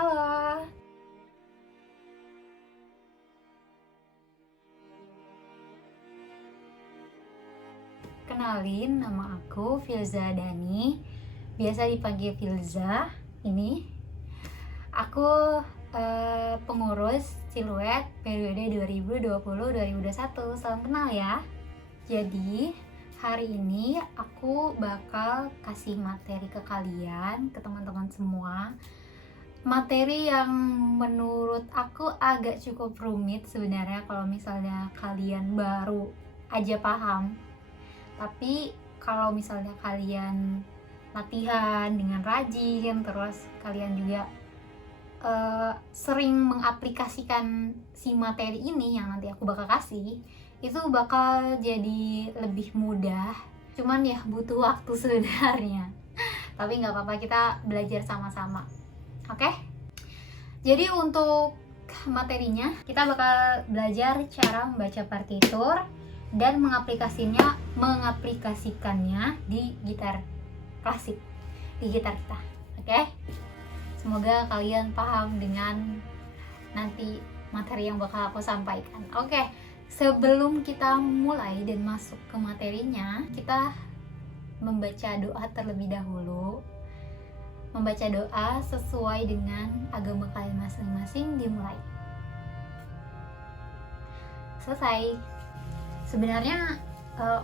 Halo, kenalin nama aku Filza Dani, biasa dipanggil Filza. Ini aku pengurus Siluet periode 2020-2021. Salam kenal ya. Jadi hari ini aku bakal kasih materi ke kalian, ke teman-teman semua. Materi yang menurut aku agak cukup rumit sebenarnya kalau misalnya kalian baru aja paham. Tapi kalau misalnya kalian latihan dengan rajin, terus kalian juga sering mengaplikasikan si materi ini yang nanti aku bakal kasih, itu bakal jadi lebih mudah. Cuman ya butuh waktu sebenarnya. Tapi nggak apa-apa, kita belajar sama-sama. Oke? Jadi untuk materinya kita bakal belajar cara membaca partitur dan mengaplikasikannya di gitar klasik, di gitar kita. Oke? Semoga kalian paham dengan nanti materi yang bakal aku sampaikan. Oke, sebelum kita mulai dan masuk ke materinya, kita membaca doa terlebih dahulu. Membaca doa sesuai dengan agama kalian masing-masing, dimulai. Selesai. Sebenarnya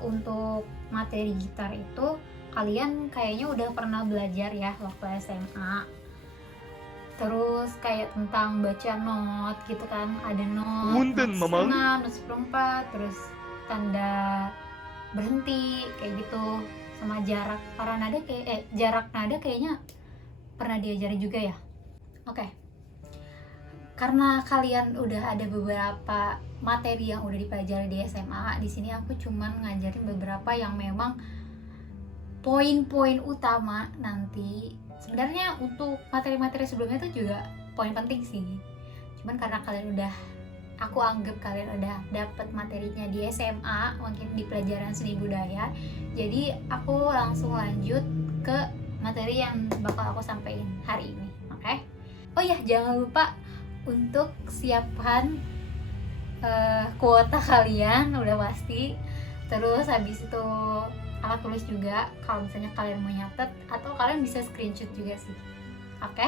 untuk materi gitar itu kalian kayaknya udah pernah belajar ya waktu SMA. Terus kayak tentang baca not gitu kan, ada not setengah, not seperempat, terus tanda berhenti kayak gitu, sama jarak para nada jarak nada kayaknya pernah diajari juga ya. Oke. Karena kalian udah ada beberapa materi yang udah dipelajari di SMA, di sini aku cuman ngajarin beberapa yang memang poin-poin utama nanti. Sebenarnya untuk materi-materi sebelumnya itu juga poin penting sih. Cuman karena aku anggap kalian udah dapet materinya di SMA, mungkin di pelajaran seni budaya, jadi aku langsung lanjut ke materi yang bakal aku sampaikan hari ini. Oke? Oh ya, jangan lupa untuk siapkan kuota kalian, udah pasti. Terus habis itu alat tulis juga kalau misalnya kalian mau nyatet, atau kalian bisa screenshot juga sih. Oke?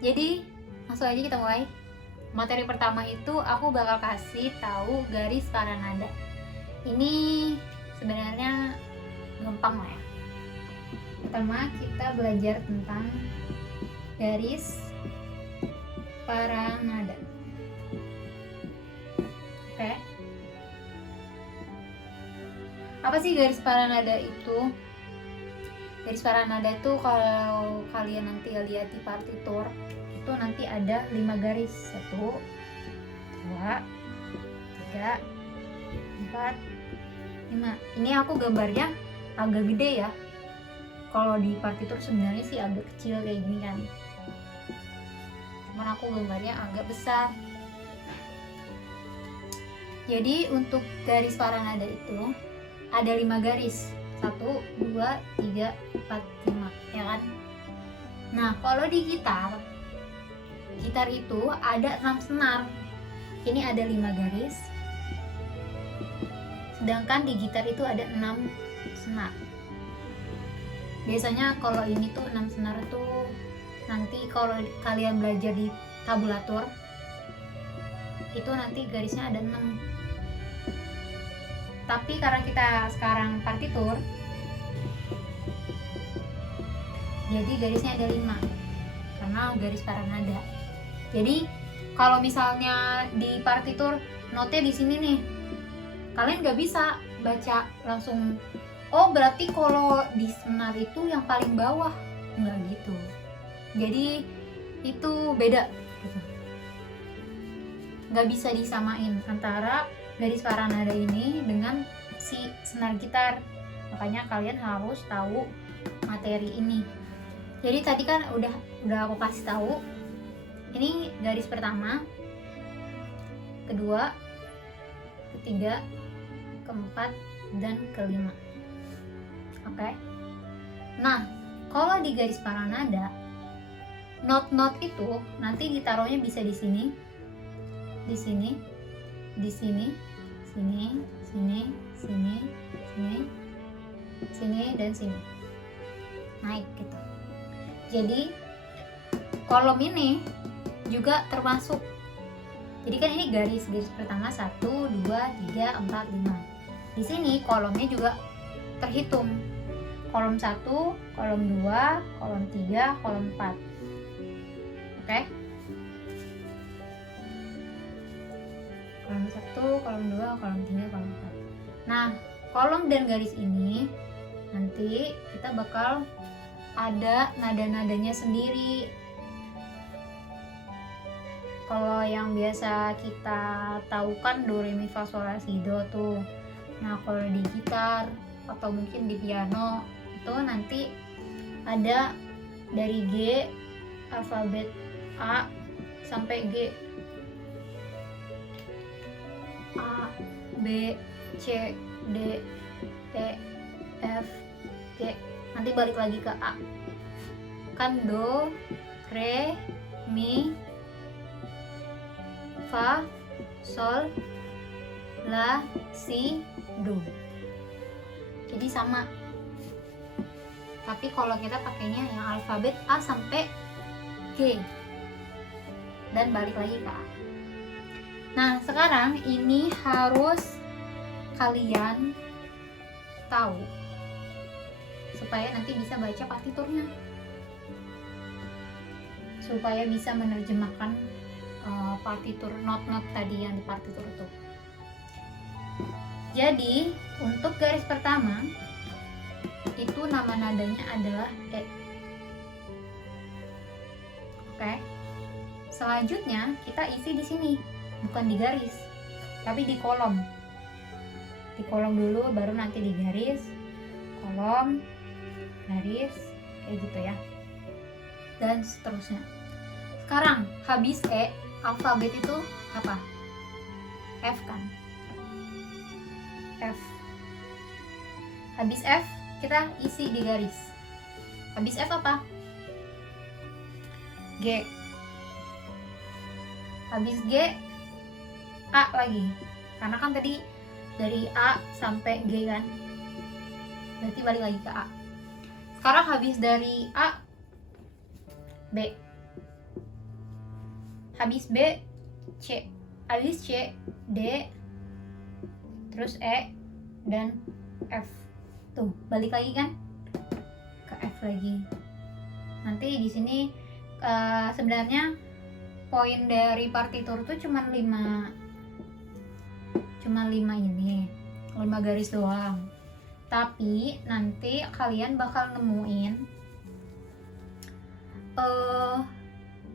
Jadi langsung aja kita mulai. Materi pertama itu aku bakal kasih tahu garis para nada. Ini sebenarnya gampang lah ya. Pertama kita belajar tentang garis para nada. Oke. Apa sih garis para nada itu? Garis para nada itu kalau kalian nanti lihat di partitur, itu nanti ada 5 garis. 1, 2, 3, 4, 5. Ini aku gambarnya agak gede ya. Kalau di partitur sebenarnya sih agak kecil kayak gini kan. Cuman aku gambarnya agak besar. Jadi untuk garis para nada itu ada 5 garis. 1, 2, 3, 4, 5, ya kan? Nah, kalau di gitar itu ada 6 senar. Ini ada 5 garis. Sedangkan di gitar itu ada 6 senar. Biasanya kalau ini tuh 6 senar tuh nanti kalau kalian belajar di tabulatur itu nanti garisnya ada 6. Tapi karena kita sekarang partitur, jadi garisnya ada 5 karena garis para nada. Jadi kalau misalnya di partitur notnya di sini nih, kalian nggak bisa baca langsung, oh berarti kalau di senar itu yang paling bawah. Nggak gitu. Jadi itu beda gitu. Nggak bisa disamain antara garis para nada ini dengan si senar gitar. Makanya kalian harus tahu materi ini. Jadi tadi kan udah aku kasih tahu. Ini garis pertama, kedua, ketiga, keempat, dan kelima. Oke. Nah, kalau di garis para nada not itu nanti ditaruhnya bisa di sini, di sini, di sini, sini, sini, sini, sini, sini, dan sini. Naik gitu. Jadi kolom ini juga termasuk. Jadi kan ini garis pertama 1, 2, 3, 4, 5. Di sini kolomnya juga terhitung. Kolom 1, kolom 2, kolom 3, kolom 4. Oke? Kolom 1, kolom 2, kolom 3, kolom 4. Nah, kolom dan garis ini nanti kita bakal ada nada-nadanya sendiri. Kalau yang biasa kita tahu kan do, re, mi, fa, sol, la, si, do tuh. Nah, kalau di gitar atau mungkin di piano itu nanti ada dari G, alfabet A sampai G. A, B, C, D, E, F, G. Nanti balik lagi ke A. Kan do, re, mi, fa, sol, la, si, do. Jadi sama. Tapi kalau kita pakainya yang alfabet A sampai G dan balik lagi ke A. Nah, sekarang ini harus kalian tahu supaya nanti bisa baca partiturnya, supaya bisa menerjemahkan partitur, not tadi yang di partitur itu. Jadi untuk garis pertama itu nama nadanya adalah E. Oke. Selanjutnya kita isi di sini, bukan di garis, tapi di kolom. Di kolom dulu, baru nanti di garis, kolom, garis, kayak gitu ya. Dan seterusnya. Sekarang habis E, alfabet itu apa? F kan? F. Habis F kita isi di garis. Habis F apa? G. Habis G A lagi. Karena kan tadi dari A sampai G kan. Berarti balik lagi ke A. Sekarang habis dari A B. Habis B C. Habis C D, terus E dan F. Tuh, balik lagi kan ke F lagi. Nanti di sini sebenarnya poin dari partitur tuh cuma 5 ini, 5 garis doang. Tapi nanti kalian bakal nemuin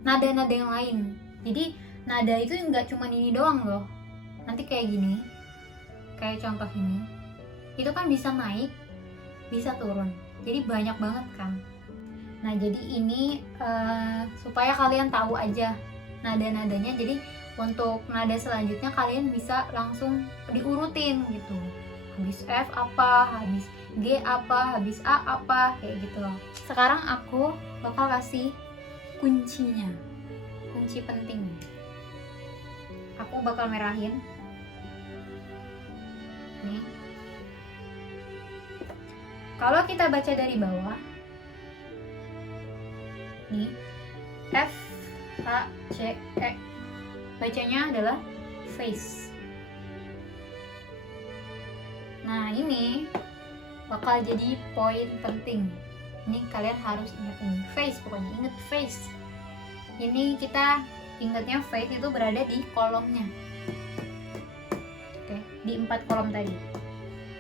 nada-nada yang lain. Jadi nada itu nggak cuma ini doang loh. Nanti kayak gini, kayak contoh ini, itu kan bisa naik, bisa turun. Jadi banyak banget kan. Nah, jadi ini supaya kalian tahu aja nada-nadanya. Jadi untuk nada selanjutnya kalian bisa langsung diurutin gitu. Habis F apa, habis G apa, habis A apa, kayak gitu loh. Sekarang aku bakal kasih kuncinya, kunci penting. Aku bakal merahin nih. Kalau kita baca dari bawah nih, F, H, C, E, bacanya adalah face. Nah, ini bakal jadi poin penting. Ini kalian harus ingat ini, face, pokoknya ingat face. Ini kita ingatnya face itu berada di kolomnya. Oke, di 4 kolom tadi.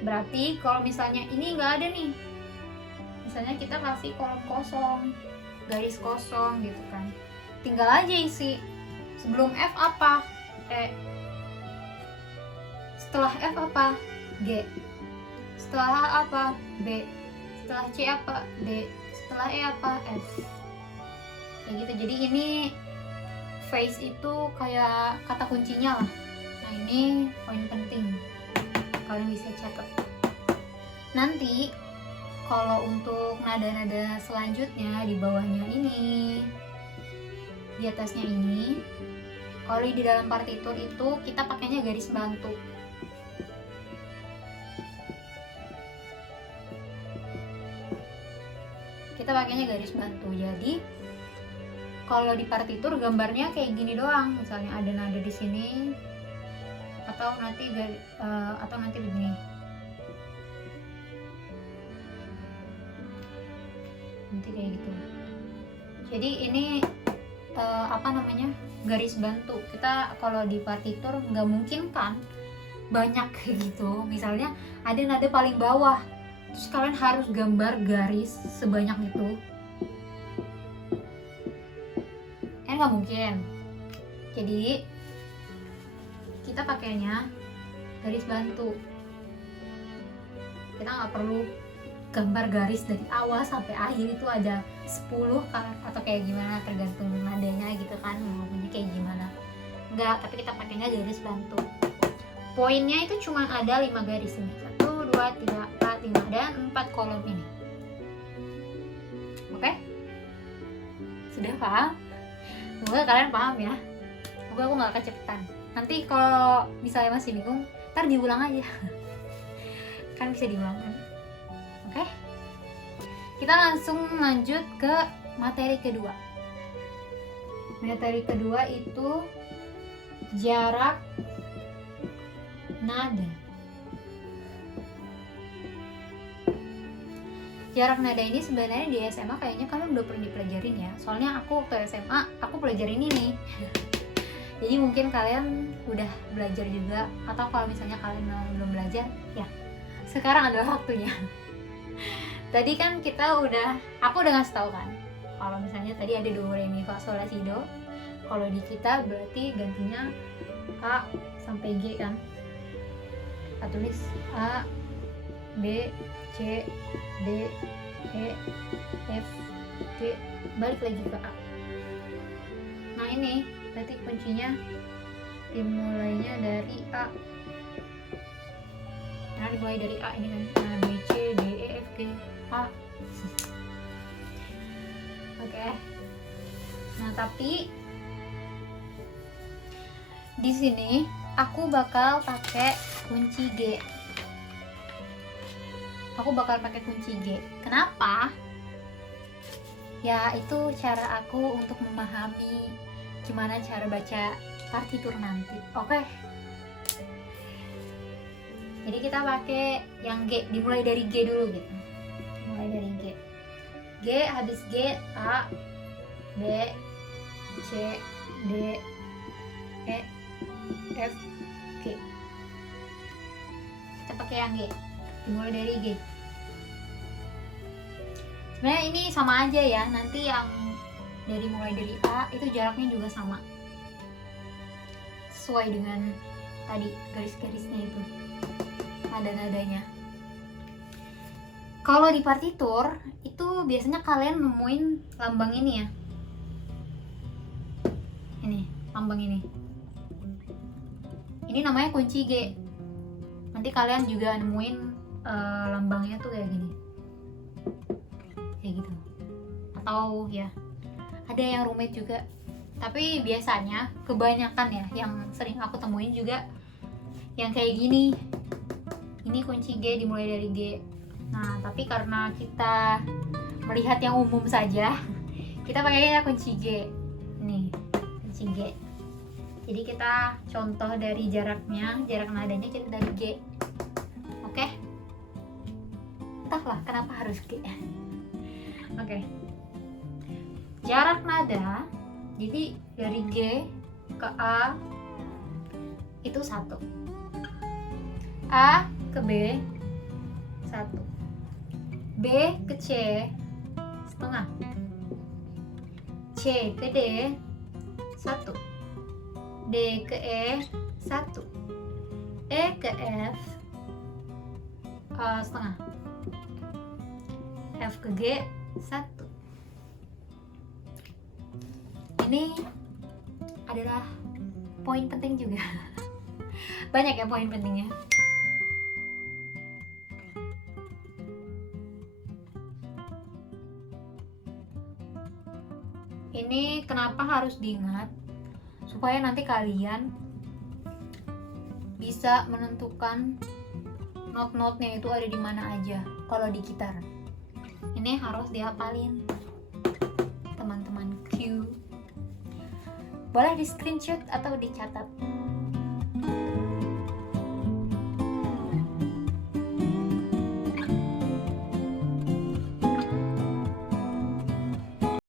Berarti kalau misalnya ini nggak ada nih, misalnya kita kasih kolom kosong, garis kosong gitu kan, tinggal aja isi. Sebelum F apa? E. Setelah F apa? G. Setelah H apa? B. Setelah C apa? D. Setelah E apa? F. Kayak gitu. Jadi ini face itu kayak kata kuncinya lah. Nah, ini poin penting, kalian bisa catat. Nanti kalau untuk nada-nada selanjutnya di bawahnya ini di atasnya ini. Kalau di dalam partitur itu kita pakainya garis bantu. Kita pakainya garis bantu. Jadi kalau di partitur gambarnya kayak gini doang. Misalnya ada nada di sini atau nanti begini. Nanti kayak gitu. Jadi ini garis bantu. Kita kalau di partitur nggak mungkin kan banyak kayak gitu. Misalnya ada nada paling bawah, terus kalian harus gambar garis sebanyak itu, kan nggak mungkin. Jadi kita pakainya garis bantu. Kita nggak perlu gambar garis dari awal sampai akhir, itu ada 10 kan atau kayak gimana, tergantung nadanya gitu kan, maunya kayak gimana. Enggak, tapi kita pakainya garis bantu. Poinnya itu cuma ada 5 garis ini. 1, 2, 3, 4, 5 dan 4 kolom ini. Oke? Sudah paham? Semoga kalian paham ya. Semoga aku nggak kecepatan. Nanti kalau misalnya masih bingung, ntar diulang aja. Kan bisa diulang kan? Oke? Kita langsung lanjut ke materi kedua. Materi kedua itu jarak nada. Jarak nada ini sebenarnya di SMA kayaknya kalian udah pernah dipelajarin ya. Soalnya aku waktu SMA aku pelajarin ini. Jadi mungkin kalian udah belajar juga, atau kalau misalnya kalian belum belajar, ya sekarang adalah waktunya. Tadi kan aku udah ngasih tahu kan, kalau misalnya tadi ada do, re, mi, fa, sol, la, si, do. Kalau di kita berarti gantinya A sampai G kan. Kita tulis A, B, C, D, E, F, G, balik lagi ke A. Nah ini berarti kuncinya dimulainya dari A. Nah dimulai dari A ini kan. Nah B, C, D, E, F, G, A. Oke. Nah tapi di sini aku bakal pakai kunci G. Aku bakal pakai kunci G. Kenapa? Ya itu cara aku untuk memahami gimana cara baca partitur nanti. Oke. Jadi kita pakai yang G, dimulai dari G dulu gitu. Mulai dari G. G, habis G, A, B, C, D, E, F, G. Kita pakai yang G, dimulai dari G. Sebenarnya ini sama aja ya, nanti yang mulai dari A itu jaraknya juga sama, sesuai dengan tadi garis-garisnya itu, nada-nadanya. Kalau di partitur itu biasanya kalian nemuin lambang ini ya, ini lambang ini namanya kunci G. Nanti kalian juga nemuin lambangnya tuh kayak gini, kayak gitu, atau ya ada yang rumit juga, tapi biasanya kebanyakan ya yang sering aku temuin juga yang kayak gini. Ini kunci G, dimulai dari G. Nah tapi karena kita melihat yang umum saja, kita pakainya kunci G. Nih kunci G. Jadi kita contoh dari jarak nadanya kita dari G. Oke? Entahlah kenapa harus G. Oke. Jarak nada, jadi dari G ke A itu 1, A ke B 1, B ke C setengah, C ke D 1, D ke E 1, E ke F setengah, F ke G 1. Ini adalah poin penting juga. Banyak ya poin pentingnya. Ini kenapa harus diingat? Supaya nanti kalian bisa menentukan not-notnya itu ada di mana aja kalau di gitar. Ini harus dihafalin, teman-teman Q. Boleh di screenshot atau dicatat.